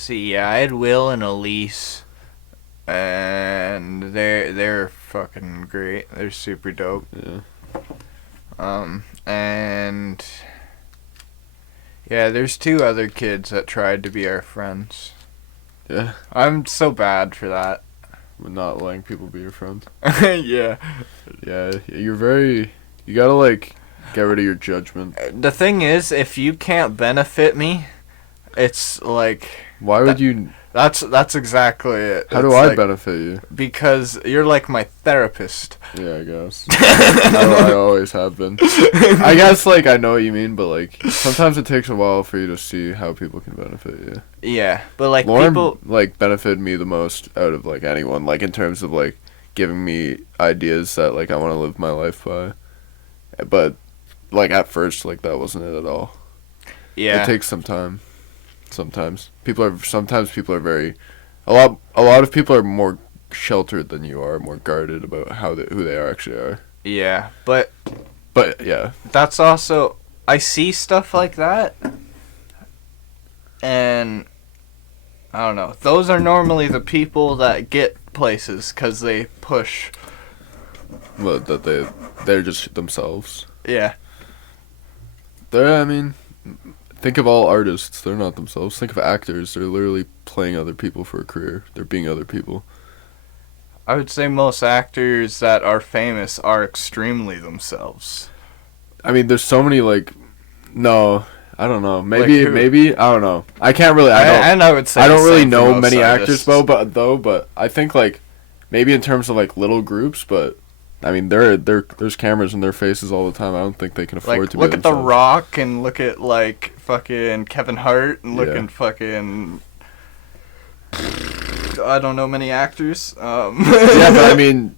See, yeah, I had Will and Elise, and they're fucking great. They're super dope. Yeah. And yeah, there's two other kids that tried to be our friends. Yeah. I'm so bad for that. Not letting people be your friends. Yeah. Yeah, you gotta, like, get rid of your judgment. The thing is, if you can't benefit me, it's like... Why would you... That's exactly it. How do It's I like, benefit you? Because you're like my therapist. Yeah, I guess. I always have been. I guess, like, I know what you mean, but, like, sometimes it takes a while for you to see how people can benefit you. Yeah, but, like, Lauren, people... like, benefited me the most out of, like, anyone. Like, in terms of, like, giving me ideas that, like, I want to live my life by. But, like, at first, like, that wasn't it at all. Yeah. It takes some time. Sometimes people are very, a lot of people are more sheltered than you are, more guarded about who they actually are. Yeah, but Yeah, that's also, I see stuff like that, and I don't know. Those are normally the people that get places because they push. but that they're just themselves. Yeah. I mean, think of all artists. They're not themselves. Think of actors. They're literally playing other people for a career. They're being other people. I would say most actors that are famous are extremely themselves. I mean, there's so many, like, no, I don't know. Maybe, Like maybe, I don't know. I can't really, I would say I don't the really same for know most many artists. actors, but I think, like, maybe in terms of, like, little groups, but, I mean, there's cameras in their faces all the time. I don't think they can afford Like, to be look at The themselves. Rock and look at, like, fucking Kevin Hart and look Yeah. at fucking... I don't know many actors. Yeah, but I mean,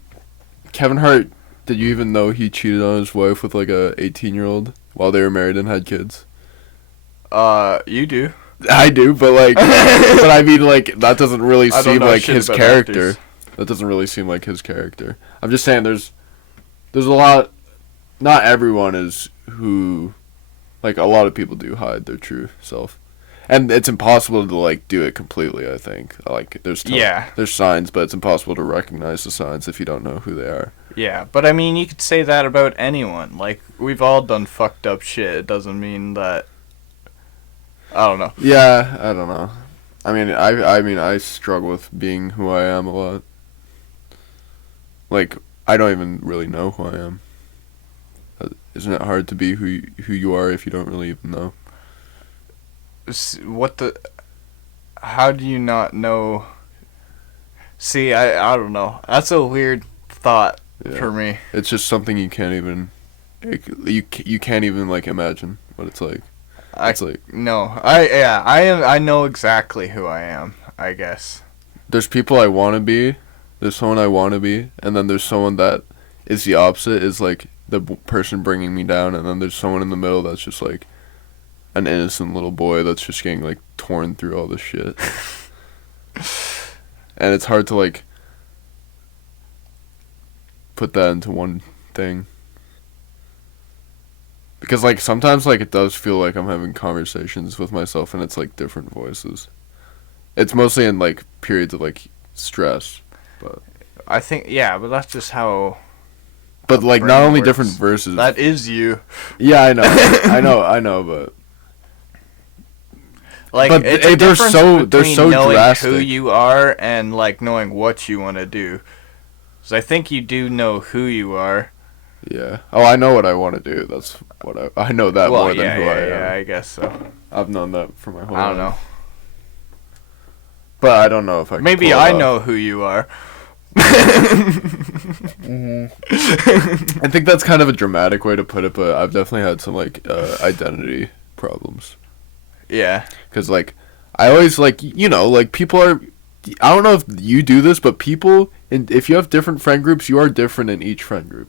Kevin Hart, did you even know he cheated on his wife with, like, a 18-year-old while they were married and had kids? You do. I do, but, like, but I mean, like, that doesn't really I don't seem know like shit his about character. actors. That doesn't really seem like his character. I'm just saying there's a lot, not everyone is who, like, a lot of people do hide their true self. And it's impossible to, like, do it completely, I think. Like, there's signs, but it's impossible to recognize the signs if you don't know who they are. Yeah, but I mean, you could say that about anyone. Like, we've all done fucked up shit. It doesn't mean that... I don't know. Yeah, I don't know. I mean, I struggle with being who I am a lot. Like, I don't even really know who I am. Isn't it hard to be who you are if you don't really even know? How do you not know? See, I don't know. That's a weird thought for me. It's just something you can't even, you can't even, like, imagine what it's like. I know exactly who I am, I guess. There's people I want to be, there's someone I want to be, and then there's someone that is the opposite, is, like, the person bringing me down, and then there's someone in the middle that's just, like, an innocent little boy that's just getting, like, torn through all this shit. And it's hard to, like, put that into one thing. Because, like, sometimes, like, it does feel like I'm having conversations with myself and it's, like, different voices. It's mostly in, like, periods of, like, stress. But I think, yeah, but that's just how... But, like, brain not only works. different verses. That is you. Yeah, I know. I know, but... Like, But it's a they're difference so between knowing drastic. who you are and, like, knowing what you want to do. So I think you do know who you are. Yeah. Oh, I know what I want to do. That's what I know that more than who I am. Yeah, I guess so. I've known that for my whole I don't life. know. But I don't know if I can Maybe pull it I off. know who you are. I think that's kind of a dramatic way to put it, but I've definitely had some, like, identity problems. Yeah. Because, like, I always, like, you know, like, people are... I don't know if you do this, but people... if you have different friend groups, you are different in each friend group.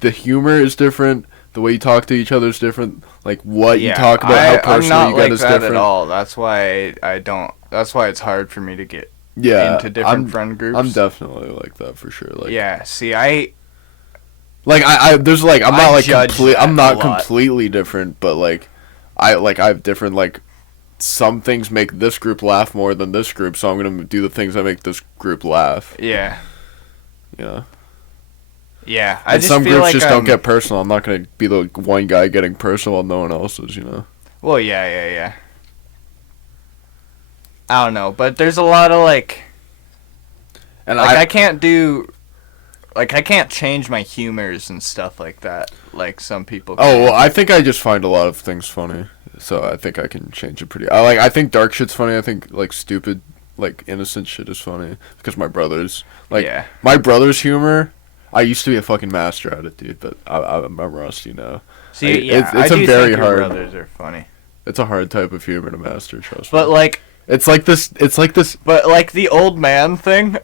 The humor is different. The way you talk to each other is different. Like, what you talk about, how personal you get is different. I'm not like that at all. That's why I don't... That's why it's hard for me to get into different friend groups. I'm definitely like that for sure. Like, yeah, see, I there's, like, I'm not, like, judge that I'm not a lot. completely different, but, like, I have different, like, some things make this group laugh more than this group, so I'm gonna do the things that make this group laugh. Yeah. Yeah. Yeah. And some groups just don't get personal. I'm not gonna be the one guy getting personal while no one else is, you know. Well, yeah. I don't know, but there's a lot of And I can't do, I can't change my humors and stuff like that, like some people can. Oh, well, I think I just find a lot of things funny, so I think I can change it pretty. I think dark shit's funny. I think stupid, innocent shit is funny because my brother's Yeah. my brother's humor. I used to be a fucking master at it, dude, but I'm rusty now. See, it's I a do very think hard. your brothers are funny. It's a hard type of humor to master, trust me. But It's like this. But the old man thing,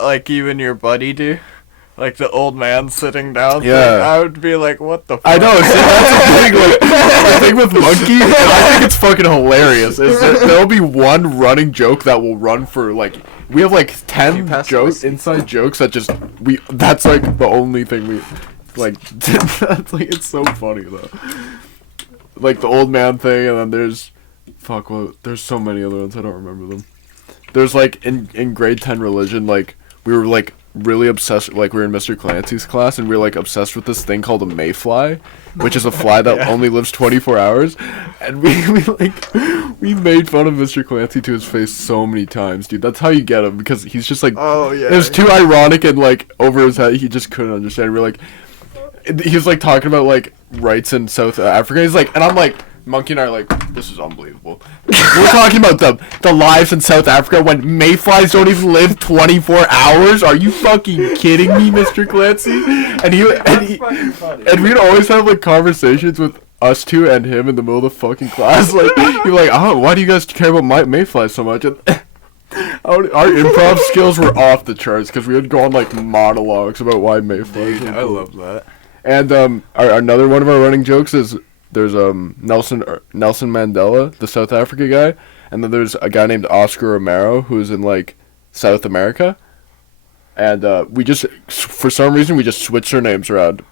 like you and your buddy do, like the old man sitting down. Yeah. Thing, I would be like, what the fuck? I know. See, that's the thing. The thing with Monkey, and I think it's fucking hilarious. Is that there'll be one running joke that will run for we have 10 jokes, inside jokes that just That's the only thing we That's it's so funny though. The old man thing, and then there's there's so many other ones, I don't remember them. There's in grade 10 religion, we were really obsessed, we were in Mr. Clancy's class, and we were obsessed with this thing called a mayfly, which is a fly that only lives 24 hours, and we made fun of Mr. Clancy to his face so many times, dude. That's how you get him, because he's just Oh yeah. it was too ironic, and over his head he just couldn't understand. We're he was talking about rights in South Africa. He's and I'm Monkey and I are this is unbelievable. We're talking about the lives in South Africa when mayflies don't even live 24 hours. Are you fucking kidding me, Mr. Clancy? And we'd always have conversations with us two and him in the middle of the fucking class. He'd be oh, why do you guys care about mayflies so much? And our improv skills were off the charts because we would go on monologues about why mayflies. Dude, I love that. And another one of our running jokes is there's Nelson Mandela, the South Africa guy, and then there's a guy named Oscar Romero who's in South America, and for some reason we just switched their names around.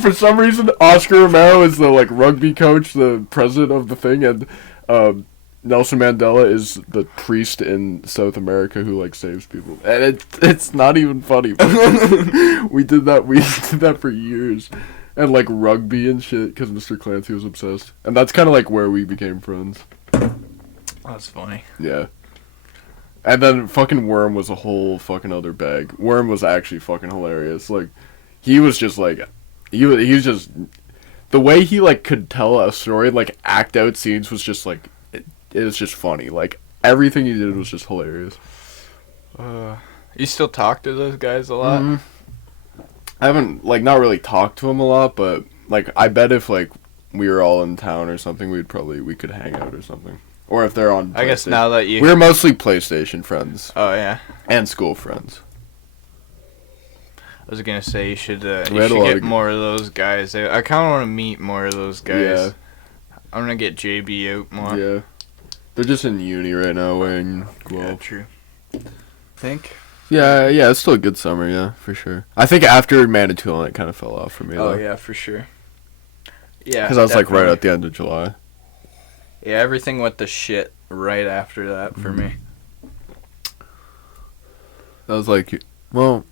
For some reason, Oscar Romero is the rugby coach, the president of the thing, and Nelson Mandela is the priest in South America who saves people, and it's not even funny. But we did that for years, and rugby and shit because Mr. Clancy was obsessed, and that's kind of where we became friends. That's funny. Yeah. And then fucking Worm was a whole fucking other bag. Worm was actually fucking hilarious. He was just he was just the way he could tell a story and act out scenes was just it was just funny. Everything he did was just hilarious. You still talk to those guys a lot? Mm-hmm. I haven't not really talked to him a lot, but I bet if we were all in town or something, we could hang out or something. Or if they're on I guess now that you... We're mostly PlayStation friends. Oh, yeah. And school friends. I was gonna say you should get more of those guys. I kind of want to meet more of those guys. Yeah. I'm gonna get JB out more. Yeah. They're just in uni right now in Guelph. Yeah, true. Think? Yeah, it's still a good summer, yeah, for sure. I think after Manitoulin it kind of fell off for me, though. Oh, yeah, for sure. Yeah, because I was right at the end of July. Yeah, everything went to shit right after that for me. I was well,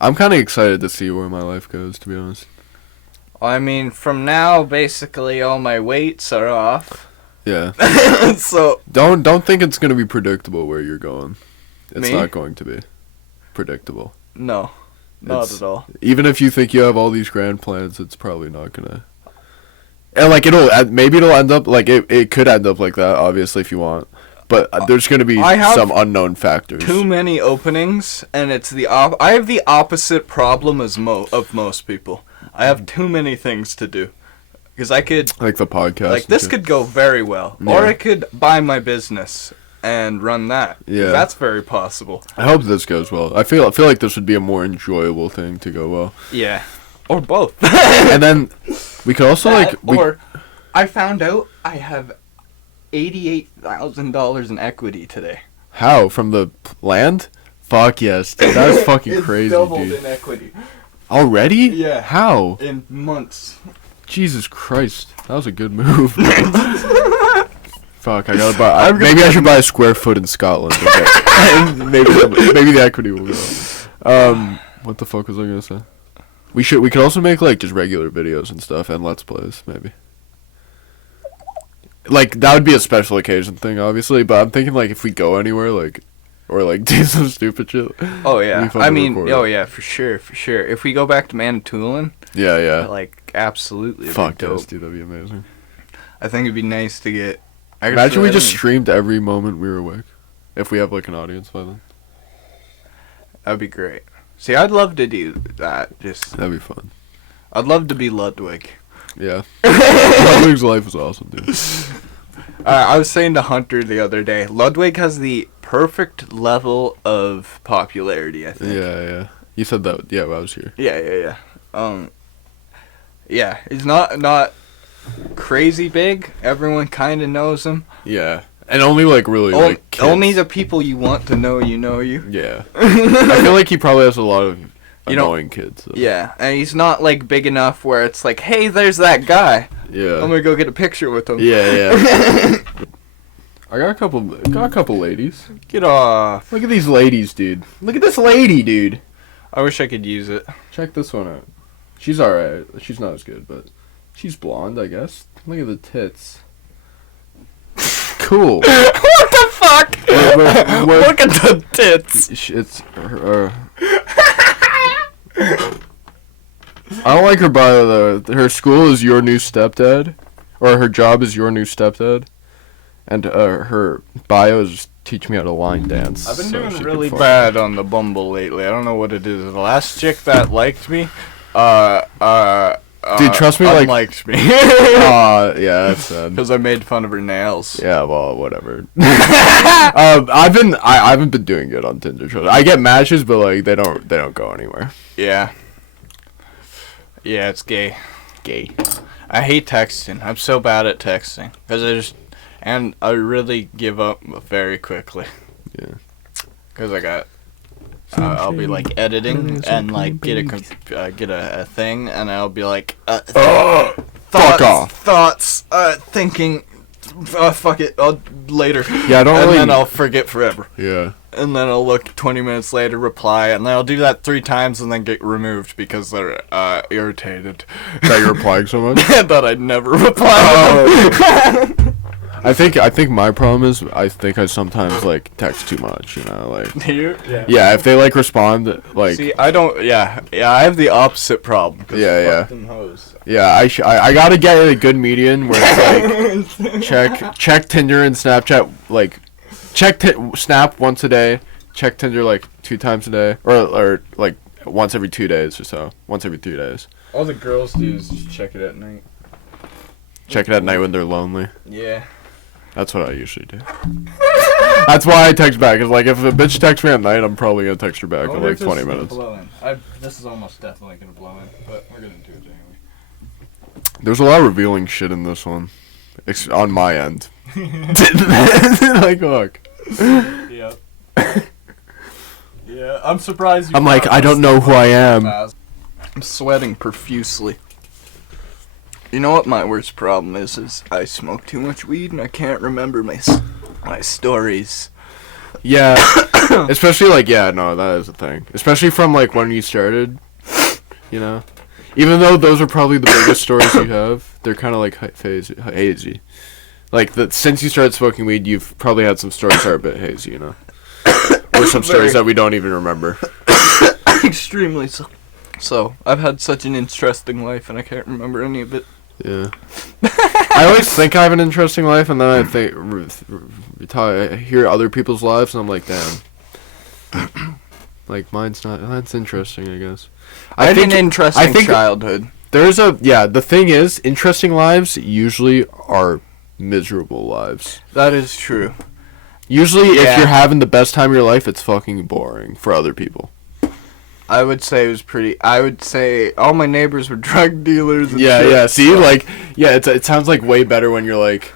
I'm kind of excited to see where my life goes, to be honest. I mean, from now, basically all my weights are off. Yeah. So don't think it's gonna be predictable where you're going. It's not going to be predictable. No, not at all. Even if you think you have all these grand plans, it's probably not gonna. And maybe it'll end up it could end up like that. Obviously, if you want, but there's gonna be some unknown factors. Too many openings, and it's I have the opposite problem as of most people. I have too many things to do. Because I could... the podcast. This could go very well. Yeah. Or I could buy my business and run that. Yeah. That's very possible. I hope this goes well. I feel like this would be a more enjoyable thing to go well. Yeah. Or both. And then we could also Or I found out I have $88,000 in equity today. How? From the land? Fuck yes. Dude, that was fucking crazy, doubled dude. In equity. Already? Yeah. How? In months. Jesus Christ, that was a good move. Fuck, I gotta buy. Maybe I should buy a square foot in Scotland. Okay. maybe the equity will go. What the fuck was I gonna say? We could also make like just regular videos and stuff and let's plays maybe. Like that would be a special occasion thing, obviously. But I'm thinking like if we go anywhere, like, or like do some stupid shit. Oh yeah, I mean, oh yeah, for sure. If we go back to Manitoulin, yeah, like absolutely. Fuck yes, dude, that'd be amazing. I think it'd be nice to get. Imagine we just streamed every moment we were awake, if we have like an audience by then. That'd be great. See, I'd love to do that. That'd be fun. I'd love to be Ludwig. Yeah. Ludwig's life is awesome, dude. I was saying to Hunter the other day, Ludwig has the perfect level of popularity, I think. Yeah. You said that, yeah, when I was here. Yeah. Yeah, he's not crazy big. Everyone kind of knows him. Yeah. And only, like, really, like, kids. Only the people you want to know you. Yeah. I feel like he probably has a lot of annoying kids. So. Yeah, and he's not, like, big enough where it's like, hey, there's that guy. Yeah. I'm gonna go get a picture with him. Yeah. I got a couple ladies. Get off. Look at these ladies, dude. Look at this lady, dude. I wish I could use it. Check this one out. She's alright. She's not as good, but she's blonde, I guess. Look at the tits. Cool. What the fuck? Look at the tits. It's her. I don't like her bio though. Her school is Your New Stepdad, or her job is Your New Stepdad, and her bio is just teach me how to line dance. I've been doing really bad on the Bumble lately. I don't know what it is. The last chick that liked me, dude, trust me, unliked me. Yeah, that's sad. Because I made fun of her nails. Yeah, well, whatever. I haven't been doing good on Tinder. I get matches, but like they don't go anywhere. Yeah. Yeah, it's gay. I hate texting. I'm so bad at texting because I really give up very quickly. Yeah. Because I got. I'll be like editing and like get a thing, and I'll be like, fuck off. Thoughts, thinking, fuck it, later. Yeah, I don't and really. then I'll forget forever. Yeah. And then I'll look 20 minutes later, reply, and then I'll do that 3 times and then get removed because they're irritated. That you're replying so much? That I'd never reply. I think my problem is I sometimes like text too much, you know, like. Do you? Yeah. Yeah, if they like respond like. See, I don't. Yeah, I have the opposite problem. Yeah. Fuck them hoes. Yeah, I gotta get a good median where it's like check Tinder and Snapchat like check Snap once a day, check Tinder like 2 times a day, or like once every 2 days or so, once every 3 days. All the girls do is just check it at night. Check it at night when they're lonely. Yeah. That's what I usually do. That's why I text back. Cause like if a bitch texts me at night, I'm probably gonna text her back in like 20 minutes. This is almost definitely gonna blow in, but we're gonna do it anyway. There's a lot of revealing shit in this one, on my end. Like fuck. Yeah. Yeah, I'm surprised. I'm like, I don't know who I am. I'm sweating profusely. You know what my worst problem is I smoke too much weed and I can't remember my stories. Yeah, especially like, yeah, no, that is a thing. Especially from like when you started, you know? Even though those are probably the biggest stories you have, they're kind of like hazy. Like, since you started smoking weed, you've probably had some stories that are a bit hazy, you know? Or some stories that we don't even remember. Extremely so. So, I've had such an interesting life and I can't remember any of it. Yeah. I always think I have an interesting life, and then I think I hear other people's lives, and I'm like, damn. Like, mine's interesting, I guess. I had an interesting childhood. The thing is, interesting lives usually are miserable lives. That is true. Usually, if you're having the best time of your life, it's fucking boring for other people. I would say it was pretty. I would say all my neighbors were drug dealers. And yeah. See, like, yeah, it sounds like way better when you're like,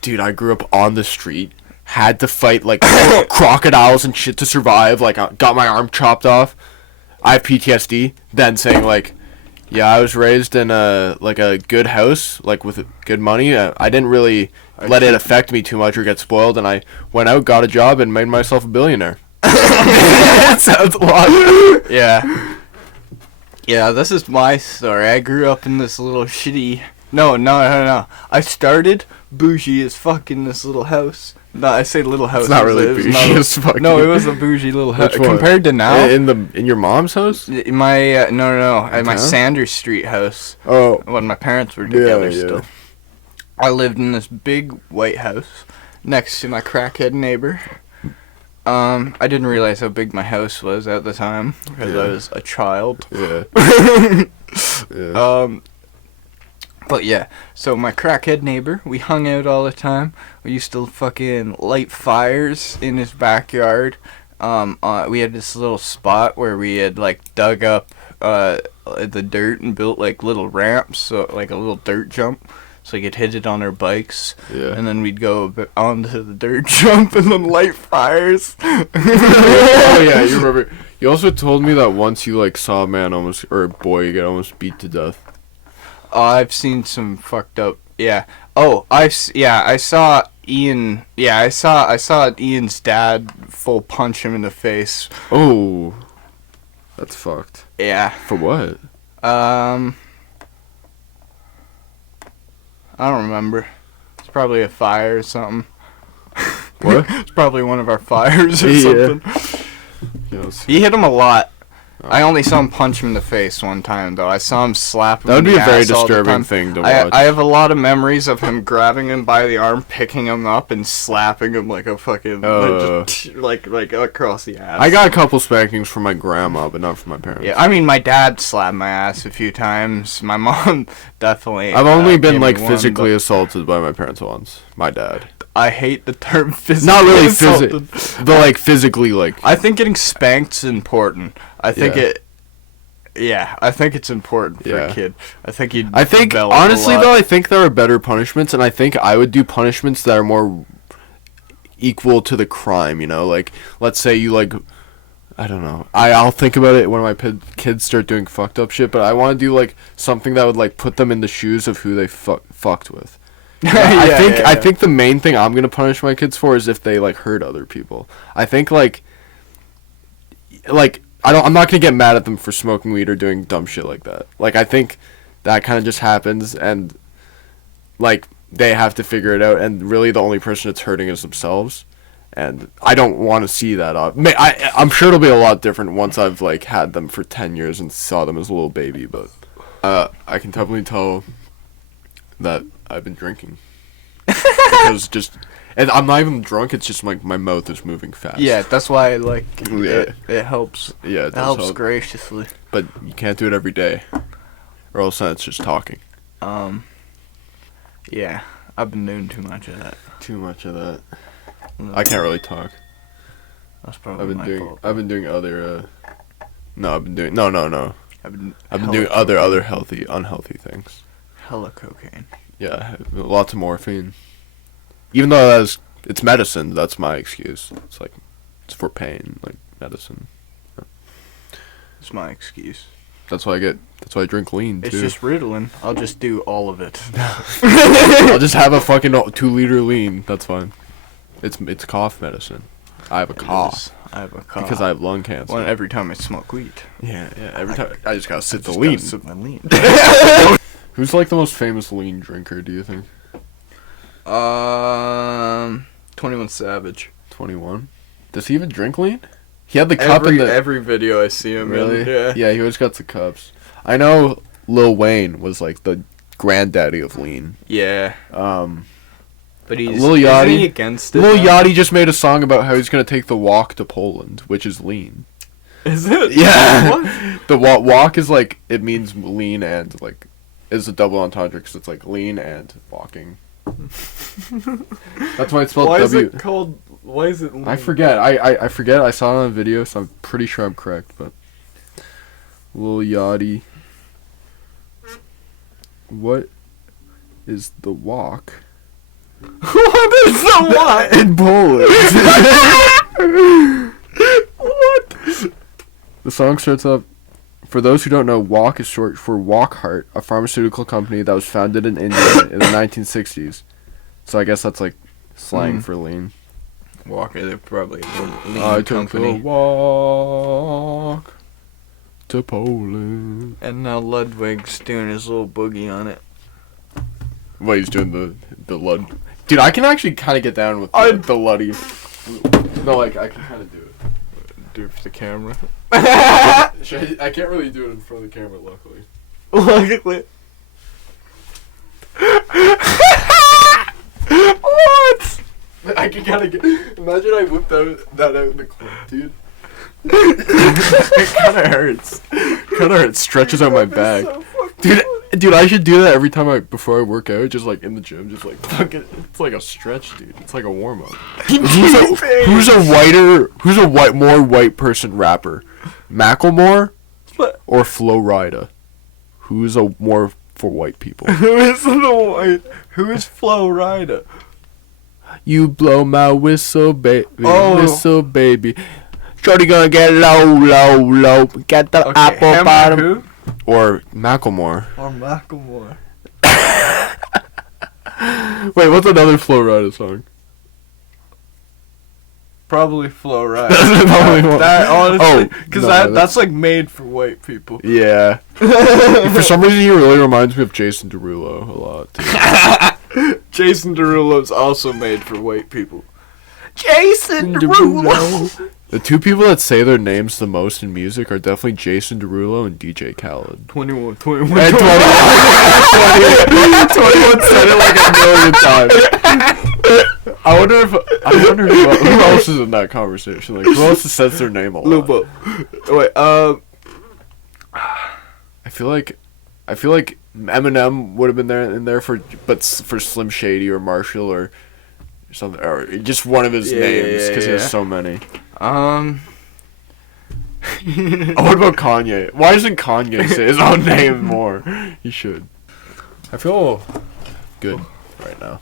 dude, I grew up on the street, had to fight like crocodiles and shit to survive. Like, I got my arm chopped off. I have PTSD. Then saying like, Yeah, I was raised in a good house, like with good money. I didn't really let it affect me too much or get spoiled, and I went out, got a job, and made myself a billionaire. That sounds a lot. Yeah. Yeah, this is my story. I grew up in this little shitty... No. I started bougie as fuck in this little house. No, I say little house. It's not really it was bougie as fuck. No, it was a bougie little house. Which one? Compared to now... In your mom's house? My, no. At my Okay. Sanders Street house. Oh. When my parents were together Yeah. still. I lived in this big white house next to my crackhead neighbor. I didn't realize how big my house was at the time because I Yeah. was a child. Yeah. Yeah. But yeah, so my crackhead neighbor, we hung out all the time. We used to fucking light fires in his backyard. We had this little spot where we had like dug up the dirt and built like little ramps, so like a little dirt jump, so we could hit it on our bikes. Yeah. And then we'd go onto the dirt jump and then light fires. Oh yeah, you remember. You also told me that once you like saw a man almost or a boy get almost beat to death. I've seen some fucked up. Yeah. Oh, I saw Ian. Yeah, I saw Ian's dad full punch him in the face. Oh, that's fucked. Yeah. For what? I don't remember. It's probably a fire or something. What? It's probably one of our fires or Yeah. something. Yes. He hit him a lot. Oh. I only saw him punch him in the face one time, though. I saw him slap him. That would in be the a very ass all the disturbing time. thing to watch. I have a lot of memories of him grabbing him by the arm, picking him up, and slapping him like a fucking like across the ass. I got a couple spankings from my grandma, but not from my parents. Yeah, I mean, my dad slapped my ass a few times. My mom definitely. I've only been gave me like one, physically but assaulted by my parents once. My dad. I hate the term physically. Not really assaulted. but like physically like. I think getting spanked's important. I think Yeah. I think it's important for Yeah. a kid. I think you. I think honestly though, I think there are better punishments, and I think I would do punishments that are more equal to the crime. You know, like let's say you like, I don't know. I'll think about it when my kids start doing fucked up shit, but I want to do like something that would like put them in the shoes of who they fucked with. I think the main thing I'm gonna punish my kids for is if they like hurt other people. I think like I'm not gonna get mad at them for smoking weed or doing dumb shit like that. Like I think that kind of just happens, and like they have to figure it out. And really, the only person it's hurting is themselves. And I don't want to see that. I'm sure it'll be a lot different once I've like had them for 10 years and saw them as a little baby. But I can definitely tell that I've been drinking because and I'm not even drunk. It's just like my mouth is moving fast. Yeah, that's why Yeah. it helps. Yeah, It helps graciously. But you can't do it every day, or else then it's just talking. Yeah, I've been doing too much of that. Too much of that. I can't really talk. That's probably my fault. I've been doing other. No, I've been doing no. I've been doing other healthy, unhealthy things. hella cocaine. Yeah, lots of morphine. Even though it's medicine, that's my excuse. It's like it's for pain, like medicine. It's my excuse. That's why I drink lean too. It's just Ritalin. I'll just do all of it. I'll just have a fucking 2-liter lean. That's fine. It's cough medicine. I have a cough. I have a cough. Because I have lung cancer. Well, every time I smoke weed. Yeah. Every time I just gotta sip the Just lean. gotta sip my lean. Who's like the most famous lean drinker? Do you think? 21 Savage. 21. Does he even drink lean? He had the cup in the every video I see him really. in. Yeah, he always got the cups. I know Lil Wayne was like the granddaddy of lean. Yeah. But he's Lil Yachty. Isn't he against it? Lil now? Yachty just made a song about how he's gonna take the walk to Poland, which is lean. Is it? Yeah. What? The walk is like it means lean and like is a double entendre because it's like lean and walking. That's why it's spelled Why is W. it called? Why is it? I forget. I forget. I saw it on a video, so I'm pretty sure I'm correct. But Lil Yachty. What is the walk? What is the what? In Poland. What? The song starts up. For those who don't know, WALK is short for Wockhardt, a pharmaceutical company that was founded in India in the 1960s. So I guess that's like slang for lean. Walker, they're probably a lean I took a company. walk to Poland. And now Ludwig's doing his little boogie on it. Well, he's doing the lud. Dude, I can actually kind of get down with the luddy. No, like I can kind of do it. Do it for the camera. I can't really do it in front of the camera, luckily. Luckily. What? I can kind of get. Imagine I whipped that out in the clip, dude. It kind of hurts. Stretches out my back. So Dude, I should do that every time before I work out, just like in the gym, just like fucking. It's like a stretch, dude. It's like a warm up. Who's a more white person rapper, Macklemore, or Flo Rida? Who's a more for white people? Who is the white? Who is Flo Rida? You blow my whistle, baby. Oh. Whistle, baby. Shorty gonna get low. Get the apple him bottom. Who? Or Macklemore. Or Macklemore. Wait, what's another Flo Rida song? Probably Flo Rida. Probably one. That honestly, because no, that's like made for white people. Yeah. For some reason, he really reminds me of Jason Derulo a lot. Too. Jason Derulo's also made for white people. Jason Derulo. The two people that say their names the most in music are definitely Jason Derulo and DJ Khaled. 21 And 21 said it like a million times. I wonder who else is in that conversation. Like, who else says their name a lot? Lupo. Wait, I feel like Eminem would have been in there for Slim Shady or Marshall or something, or just one of his names because he has so many. Oh, what about Kanye? Why doesn't Kanye say his own name more? He should. I feel good right now.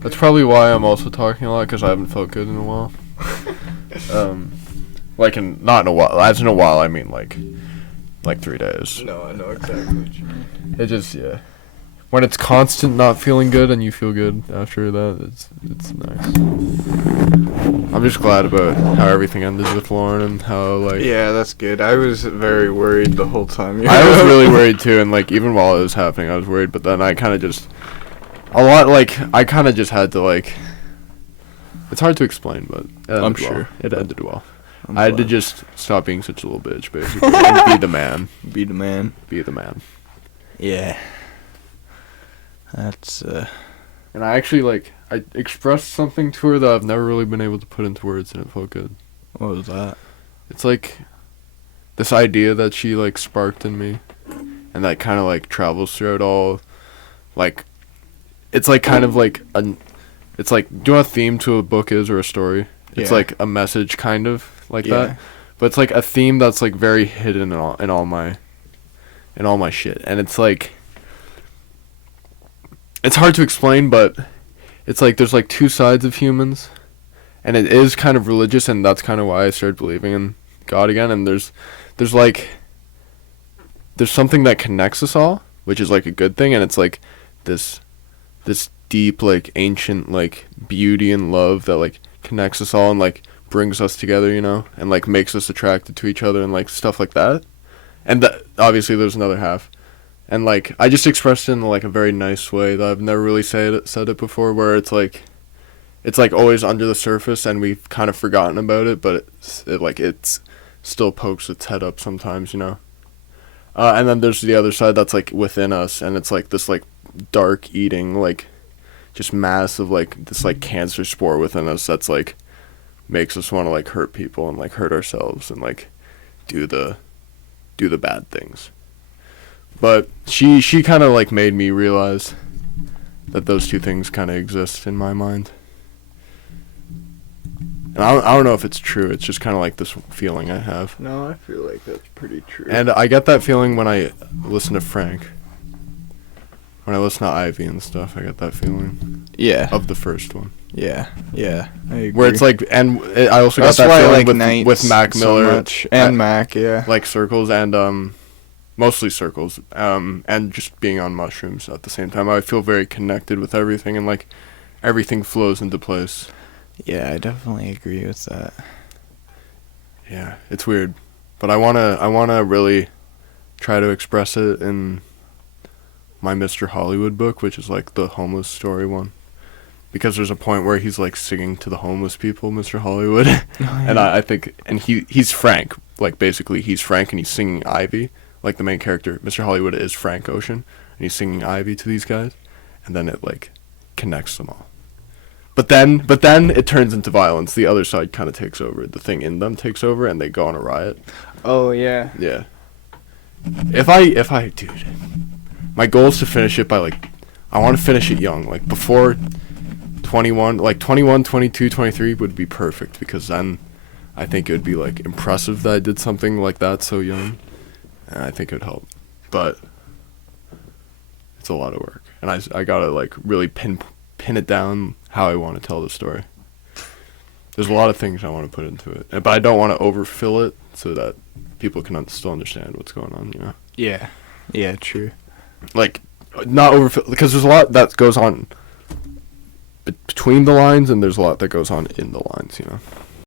That's probably why I'm also talking a lot, because I haven't felt good in a while. Not in a while. As in a while, I mean like 3 days. no, I know exactly what you mean. It just, yeah. When it's constant not feeling good and you feel good after that, it's nice. I'm just glad about how everything ended with Lauren and how, like... Yeah, that's good. I was very worried the whole time. I was really worried too, and like even while it was happening I was worried, but then I kind of just... I kind of just had to, like... It's hard to explain, but I'm sure. It ended well. I'm I had to glad. just stop being such a little bitch, basically, and be the man. Be the man. Be the man. Yeah. That's, And I actually, I expressed something to her that I've never really been able to put into words, and it felt good. what was that? It's like this idea that she sparked in me, and that kind of travels throughout all, it's kind of it's like, do you know what a theme to a book is or a story? It's Yeah. like a message kind of like Yeah. that, but it's like a theme that's very hidden in all my shit, and it's it's hard to explain, but it's there's two sides of humans, and it is kind of religious, and that's kind of why I started believing in God again. And there's something that connects us all, which is a good thing, and it's this deep ancient beauty and love that connects us all and brings us together, and makes us attracted to each other and stuff like that. And obviously there's another half. And I just expressed it in a very nice way that I've never really said it before, where it's always under the surface and we've kind of forgotten about it, but it still pokes its head up sometimes, and then there's the other side that's within us, and it's this dark eating just mass of this cancer spore within us that's makes us want to hurt people and hurt ourselves and do the bad things. But she kind of made me realize that those two things kind of exist in my mind. And I don't know if it's true. It's just kind of this feeling I have. No, I feel like that's pretty true. And I get that feeling when I listen to Frank. When I listen to Ivy and stuff, I get that feeling. Yeah. Of the first one. Yeah. I agree. Where it's I also That's got that why I feeling like Nights with Mac so Miller. much. And Mac, yeah. Circles and mostly circles, and just being on mushrooms at the same time. I feel very connected with everything, and like everything flows into place. Yeah, I definitely agree with that. Yeah, it's weird, but I wanna really try to express it in my Mr. Hollywood book, which is like the homeless story one. Because there's a point where he's like singing to the homeless people, Mr. Hollywood, and I think, and he's Frank, like basically he's Frank and he's singing Ivy, like the main character, Mr. Hollywood is Frank Ocean, and he's singing Ivy to these guys, and then it like connects them all. But then it turns into violence. The other side kind of takes over. The thing in them takes over, and they go on a riot. Oh yeah. Yeah. If I, dude, my goal is to finish it by like, I want to finish it young, like before 21, like 21, 22, 23 would be perfect, because then I think it would be like impressive that I did something like that so young, and I think it would help. But it's a lot of work, and I gotta like really pin it down how I want to tell the story. There's a lot of things I want to put into it, but I don't want to overfill it so that people can still understand what's going on, you know? Yeah. Yeah, true. Like, not overfill, because there's a lot that goes on between the lines, and there's a lot that goes on in the lines, you know?